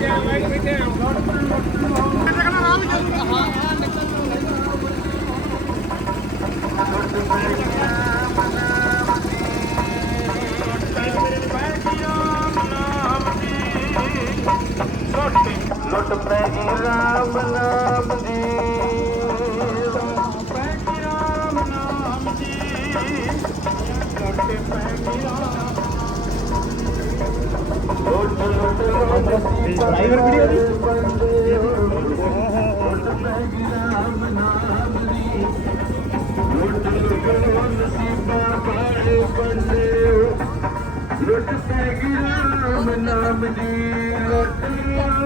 down, lady, get down. ਲੁੱਟ ਪੈ ਗਈ ਰਾਮ ਨਾਮ ਦੀ ਪੈ ਗਈ ਰਾਮ ਨਾਮ ਦੀ ਲੁੱਟ ਪੈ ਗਈ ਰਾਮ ਲੁੱਟ ਲੁੱਟ ਲੁੱਟ ਡਰਾਈਵਰ ਵੀਡੀਓ ਦੀ ਲੁੱਟ ਪੈ ਗਈ ਰਾਮ ਨਾਮ ਦੀ ਲੁੱਟ ਲੁੱਟ ਨਸੀਬਾਂ ਵਾਲੇ ਬੰਦੇ ਲੁੱਟ ਪੈ ਗਈ ਰਾਮ ਨਾਮ ਦੀ ਲੁੱਟ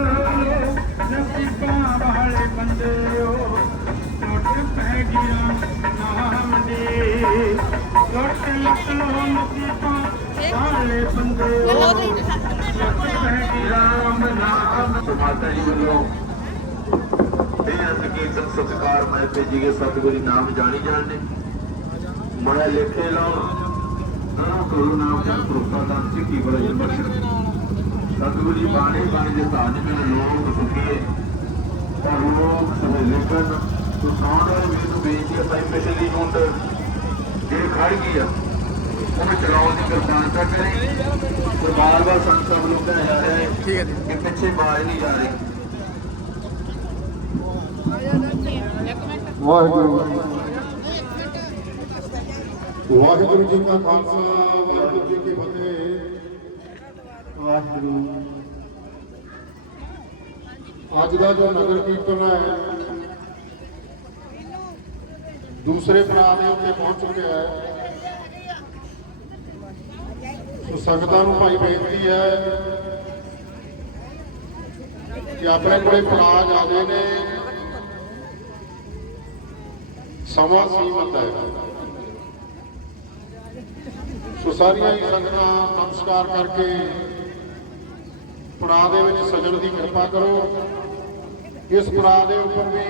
ਦੀ ਲੁੱਟ ਲੁੱਟ ਨਸੀਬਾਂ ਵਾਲੇ ਬੰਦੇ ਰਾਮ ਨਾਮ ਮਾਤਾ ਜੀ ਵੱਲੋਂ ਬੇਅੰਤ ਕੀਰਤਨ ਸਤਕਾਰ ਮੈਂ ਭੇਜੀਏ ਸਤਿਗੁਰੀ ਨਾਮ ਜਾਣੀ ਜਾਣਨੇ ਮੋਇਆ ਲੇਖੇ ਲਾਉਣ ਤਾਂ ਗੁਰੂ ਨਾਮ ਦਾ ਪ੍ਰੋਪਾ ਦਾ ਸਿੱਖੀ ਬੜਾ ਜਨਮ ਸਤਿਗੁਰੂ ਜੀ ਬਾਣੀ ਬਾਣੀ ਦੇ ਧਾਨ ਮੈਨੂੰ ਲੋਕ ਸੁਖੀਏ ਔਰ ਲੋਕ ਸਮਝ ਲਿਖਣ ਤੋ ਸਾਉਣ ਵਾਲੇ ਵੀਰ ਨੂੰ ਬੇਨਤੀ ਹੈ ਪਿਛਲੀ ਮੁੰਡ ਜੇ ਖੜ ਗਈ ਆ ਉਹਨੂੰ ਚਲਾਉਣ ਦੀ ਕਿਰਪਾਨਤਾ ਕਰੇ ਤੇ ਬਾਰ-ਬਾਰ ਸੰਤ ਸਭ ਲੋਕ ਕਹਿ ਜਾ ਰਹੇ ਠੀਕ ਹੈ ਕਿ ਪਿੱਛੇ ਬਾਜ ਨਹੀਂ ਜਾ ਰਹੀ ਵਾਹਿਗੁਰੂ ਵਾਹਿਗੁਰੂ ਜੀ ਕਾ ਖਾਲਸਾ ਵਾਹਿਗੁਰੂ ਜੀ ਕੀ ਫਤਿਹ ਵਾਹਿਗੁਰੂ ਅੱਜ ਦਾ ਜੋ ਨਗਰ ਕੀਰਤਨ ਹੈ ਦੂਸਰੇ ਪੜਾਅ ਦੇ ਉੱਤੇ ਪਹੁੰਚ ਚੁੱਕਿਆ ਹੈ। ਸੋ ਸੰਗਤਾਂ ਨੂੰ ਭਾਈ ਬੇਨਤੀ ਹੈ ਕਿ ਆਪਣੇ ਕੋਲੇ ਪੜਾਅ ਜਾਂਦੇ ਨੇ। ਸਮਾਂ ਸੀਮਤ ਹੈ। ਸੋ ਸਾਰੀਆਂ ਹੀ ਸੰਗਤਾਂ ਨਮਸਕਾਰ ਕਰਕੇ ਪੜਾਅ ਦੇ ਵਿੱਚ ਸਜਣ ਦੀ ਕਿਰਪਾ ਕਰੋ। ਇਸ ਪੜਾਅ ਦੇ ਉੱਪਰ ਵੀ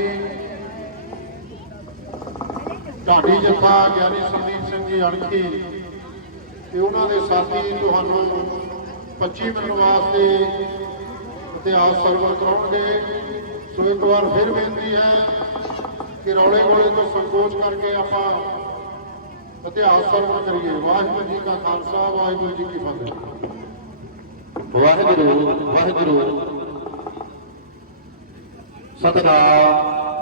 ਢਾਡੀ ਜੱਥਾ ਗਿਆਨੀ ਸੰਦੀਪ ਸਿੰਘ ਜੀ ਅਣਖੀ ਤੇ ਉਹਨਾਂ ਦੇ ਸਾਥੀ ਤੁਹਾਨੂੰ 25 ਮਿੰਟ ਵਾਸਤੇ ਇਤਿਹਾਸ ਸਰਵਰ ਕਰਾਉਣਗੇ। ਸੋ ਇੱਕ ਵਾਰ ਫਿਰ ਬੇਨਤੀ ਹੈ ਕਿ ਰੌਲੇ ਗੋਲੇ ਤੋਂ ਸੰਕੋਚ ਕਰਕੇ ਆਪਾਂ ਇਤਿਹਾਸ ਸਰਵਰ ਕਰੀਏ। ਵਾਹਿਗੁਰੂ ਜੀ ਕਾ ਖਾਲਸਾ, ਵਾਹਿਗੁਰੂ ਜੀ ਕੀ ਫਤਿਹ। ਵਾਹਿਗੁਰੂ ਵਾਹਿਗੁਰੂ। ਸਤਨਾਮ।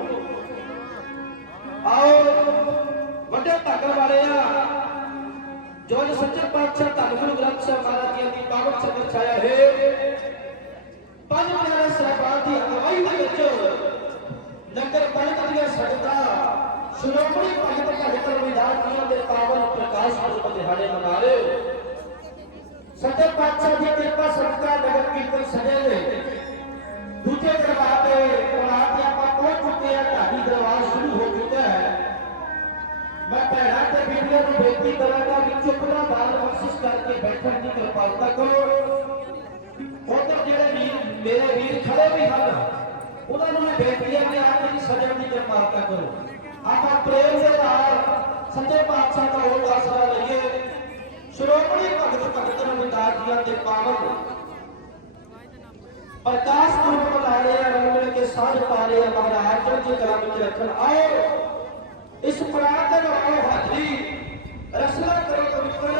ਵੱਡੇ ਭਾਗਾਂ ਜੋ ਜੋ ਸੱਚੇ ਪਾਤਸ਼ਾਹ ਧੰਨ ਗੁਰੂ ਗ੍ਰੰਥ ਸਾਹਿਬ ਮਹਾਰਾਜ ਜੀ ਦੀ ਪਾਵਨ ਸੰਗਤ ਛਾਇਆ ਹੈ, ਪੰਜ ਪਿਆਰੇ ਸਾਹਿਬਾਨ ਦੀ ਅਗਵਾਈ ਦੇ ਵਿੱਚ ਨਗਰ ਪੰਡਤ ਦੀਆਂ ਸੰਗਤਾਂ ਸ਼੍ਰੋਮਣੀ ਭਗਤ ਭਗਤ ਰਵਿਦਾਸ ਜੀਆਂ ਦੇ ਭੈਣਾਂ ਤੇ ਬੀਬੀਆਂ ਨੂੰ ਬੇਨਤੀ ਕਰਾਂਗਾ ਕਿ ਚੁੱਪ ਨਾ ਬਾਲ ਬਖਸ਼ਿਸ਼ ਕਰਕੇ ਬੈਠਣ ਦੀ ਕਿਰਪਾਲਤਾ ਕਰੋ। ਉਧਰ ਜਿਹੜੇ ਵੀਰ, ਮੇਰੇ ਵੀਰ ਖੜੇ ਵੀ ਹਨ, ਉਹਨਾਂ ਨੂੰ ਮੈਂ ਬੇਨਤੀ ਹੈ ਕਿ ਆਪ ਜੀ ਸਜਣ ਦੀ ਕਿਰਪਾਲਤਾ ਕਰੋ। ਆਪਾਂ ਪ੍ਰੇਮ ਦੇ ਨਾਲ ਸੱਚੇ ਪਾਤਸ਼ਾਹ ਦਾ ਹੋਰ ਆਸਰਾ ਲਈਏ। ਸ਼੍ਰੋਮਣੀ ਭਗਤ ਭਗਤ ਰਵਿਦਾਸ ਜੀਆਂ ਦੇ ਪਾਵਨ। ਪ੍ਰਕਾਸ਼ ਪੁਰਬ ਮਨਾ ਰਹੇ ਆ, ਰਲ ਮਿਲ ਕੇ ਸਾਂਝ ਪਾ ਰਹੇ ਆ, ਮਹਾਰਾਜ ਚੜ੍ਹਦੀ ਕਲਾ ਵਿੱਚ ਰੱਖਣ। ਆਓ ਇਸ ਪ੍ਰਾਣ ਦੇ ਨਾਲ ਆਓ ਹਾਜ਼ਰੀ ਰਸਨਾ ਕਰੋ ਪਵਿੱਤਰ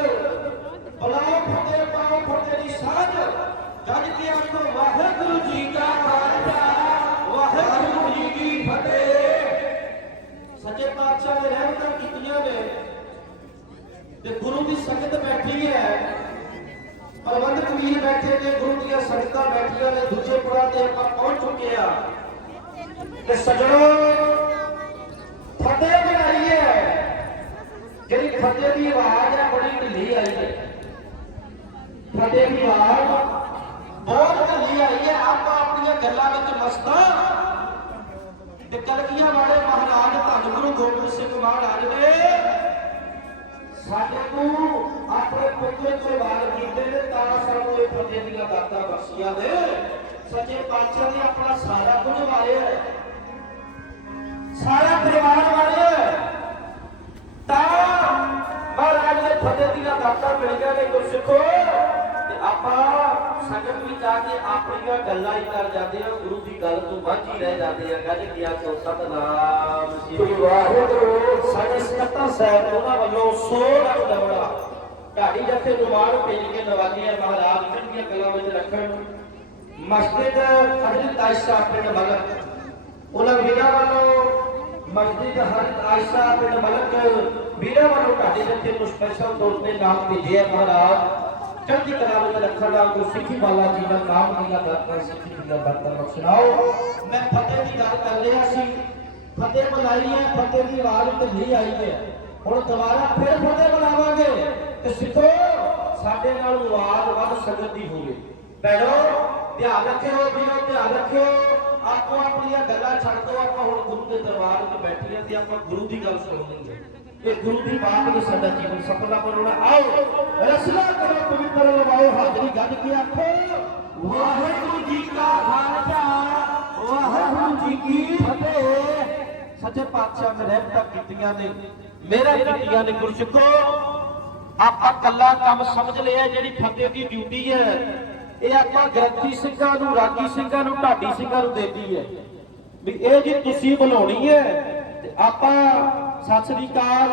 ਬੁਲਾਓ ਫਤਿਹ ਪਾਓ ਫਤਿਹ ਦੀ ਸਾਂਝ ਜੱਜ ਕੀ ਆਖੋ ਵਾਹਿਗੁਰੂ ਜੀ ਕਾ ਖਾਲਸਾ ਵਾਹਿਗੁਰੂ ਜੀ ਕੀ ਫਤਿਹ ਸੱਚੇ ਪਾਤਸ਼ਾਹ ਨੇ ਰਹਿਮਤਾਂ ਕੀਤੀਆਂ ਨੇ ਤੇ ਗੁਰੂ ਦੀ ਸੰਗਤ ਬੈਠੀ ਹੈ। ਪ੍ਰਬੰਧਕ ਵੀ ਬੈਠੇ ਨੇ, ਗੁਰੂ ਦੀਆਂ ਸੰਗਤਾਂ ਬੈਠੀਆਂ ਨੇ, ਦੂਜੇ ਪੁਰਾ ਤੇ ਆਪਾਂ ਪਹੁੰਚ ਚੁੱਕੇ ਆ ਤੇ ਸਜਣੋ, ਫਤਿਹ ਬਣਾਈ ਹੈ। ਜਿਹੜੀ ਫਤਿਹ ਦੀ ਆਵਾਜ਼ ਹੈ, ਬੜੀ ਢਿੱਲੀ ਆਈ ਹੈ। ਫਤਿਹ ਦੀ ਆਵਾਜ਼ ਬਹੁਤ ਢਿੱਲੀ ਆਈ ਹੈ। ਆਪਾਂ ਆਪਣੀਆਂ ਗੱਲਾਂ ਵਿੱਚ ਮਸਤਾਂ ਤੇ ਕਲਕੀਆਂ ਵਾਲੇ ਮਹਾਰਾਜ ਧੰਨ ਗੁਰੂ ਗੋਬਿੰਦ ਸਿੰਘ ਮਹਾਰਾਜ ਨੇ। ਸਾਡੇ ਨੂੰ ਆਪਣੇ ਪੁੱਤਰ ਕੁਰਬਾਨ ਕੀਤੇ ਨੇ, ਤਾਂ ਸਾਨੂੰ ਇਹ ਫਤਿਹ ਦੀਆਂ ਦਾਤਾਂ ਬਖਸ਼ੀਆਂ ਨੇ ਸੱਚੇ ਪਾਤਸ਼ਾਹ ਨੇ ਆਪਣਾ ਸਾਰਾ ਕੁਝ ਵਾਰਿਆ ਸਾਰਾ ਪਰਿਵਾਰ ਵਾਰਿਆ ਤਾਂ ਮਹਾਰਾਜ ਦੇ ਫਤਿਹ ਦੀਆਂ ਦਾਤਾਂ ਮਿਲੀਆਂ ਨੇ ਗੁਰਸਿੱਖੋ। ਤੇ ਆਪਾਂ ਸੰਗਤ ਵਿੱਚ ਜਾ ਕੇ ਆਪਣੀਆਂ ਗੱਲਾਂ ਹੀ ਕਰ ਜਾਂਦੇ ਆ, ਗੁਰੂ ਦੀ ਗੱਲ ਤੋਂ ਵਾਂਝੀ ਰਹਿ ਜਾਂਦੇ ਆ। ਗੱਜ ਗਿਆ ਸੋ ਸਤਨਾਮ ਸ੍ਰੀ ਵਾਹਿਗੁਰੂ, ਸਾਡੇ ਸਕੱਤਰ ਸਾਹਿਬ, ਉਹਨਾਂ ਵੱਲੋਂ ਸੋ ਲੱਖ ਦਵੜਾ ਜੱਥੇ ਰੁਮਾਲ ਭੇਜ ਕੇ ਨਵਾਜੀਆਂ ਮਹਾਰਾਜ ਜਿਹੜੀਆਂ ਗੱਲਾਂ ਵਿੱਚ ਰੱਖਣ ਮਸਜਿਦ ਹਜ਼ਰਤ ਆਇਸ਼ਾ ਪਿੰਡ ਮਲਕ। ਉਹਨਾਂ ਵੀਰਾਂ ਵੱਲੋਂ ਮਸਜਿਦ ਹਜ਼ਰਤ ਆਇਸ਼ਾ ਪਿੰਡ ਮਲਕ, ਵੀਰਾਂ ਵੱਲੋਂ ਢਾਡੀ ਜੱਥੇ ਨੂੰ ਸਪੈਸ਼ਲ ਤੌਰ ਤੇ ਨਾਮ ਭੇਜਿਆ ਮਹਾਰਾਜ। ਚੜ੍ਹਦੀ ਕਲਾ ਵਿੱਚ ਰੱਖਣ ਦਾ ਗੁਰੂ ਸਿੱਖੀ ਬਾਲਾ ਜੀ ਦਾ ਨਾਮ ਦੀਆਂ ਦਾਤਾਂ ਸਿੱਖੀ ਦੀਆਂ ਦਾਤਾਂ ਬਖਸ਼ਣਾਓ ਮੈਂ ਫਤਿਹ ਦੀ ਗੱਲ ਕਰ ਰਿਹਾ ਸੀ। ਫਤਿਹ ਬੁਲਾਈ ਹੈ, ਫਤਿਹ ਦੀ ਆਵਾਜ਼ ਢਿੱਲੀ ਆਈ ਹੈ। ਹੁਣ ਦੁਬਾਰਾ ਫਿਰ ਫਤਿਹ ਬੁਲਾਵਾਂਗੇ ਤੇ ਸਿੱਖੋ, ਸਾਡੇ ਨਾਲ ਆਵਾਜ਼ ਵੱਧ ਸੰਗਤ ਦੀ ਹੋਵੇ। ਭੈਣੋ, ਧਿਆਨ ਰੱਖਿਓ, ਵੀਰੋ, ਧਿਆਨ ਰੱਖਿਓ। ਆਪੋ ਆਪਣੀਆਂ ਗੱਲਾਂ ਛੱਡ ਦਿਓ। ਆਪਾਂ ਹੁਣ ਗੁਰੂ ਦੇ ਦਰਬਾਰ ਵਿੱਚ ਬੈਠੇ ਤੇ ਆਪਾਂ ਗੁਰੂ ਦੀ ਗੱਲ ਸੁਣਨੀ ਹੈ ਇਹ ਗੁਰੂ ਦੀ ਬਾਤ ਨੇ ਸਾਡਾ ਜੀਵਨ ਸਫਲਾ ਬਣਾਉਣਾ। ਆਓ, ਰਸਨਾ ਕਰੋ, ਪਵਿੱਤਰ ਲਵਾਓ ਹਾਜ਼ਰੀ ਗੱਜ ਕੇ ਆਖੋ? ਵਾਹਿਗੁਰੂ ਜੀ ਕਾ ਖਾਲਸਾ, ਵਾਹਿਗੁਰੂ ਜੀ ਕੀ ਫਤਿਹ। ਸੱਚੇ ਪਾਤਸ਼ਾਹ ਨੇ ਰਹਿਮਤਾਂ ਕੀਤੀਆਂ ਨੇ ਮੇਰਾ ਕੀਤੀਆਂ ਨੇ, ਗੁਰਸਿੱਖੋ। ਆਪਾਂ ਕੱਲਾ ਕੰਮ ਸਮਝ ਲਿਆ ਜਿਹੜੀ ਫਤਿਹ ਦੀ ਡਿਊਟੀ ਹੈ। ਇਹ ਆਪਾਂ ਗ੍ਰੰਥੀ ਸਿੰਘਾਂ ਨੂੰ, ਰਾਗੀ ਸਿੰਘਾਂ ਨੂੰ, ਢਾਡੀ ਸਿੰਘਾਂ ਨੂੰ ਦੇਤੀ ਹੈ। ਵੀ ਇਹ ਜੀ ਤੁਸੀਂ ਬੁਲਾਉਣੀ ਹੈ, ਤੇ ਆਪਾਂ ਸਤਿ ਸ੍ਰੀ ਅਕਾਲ।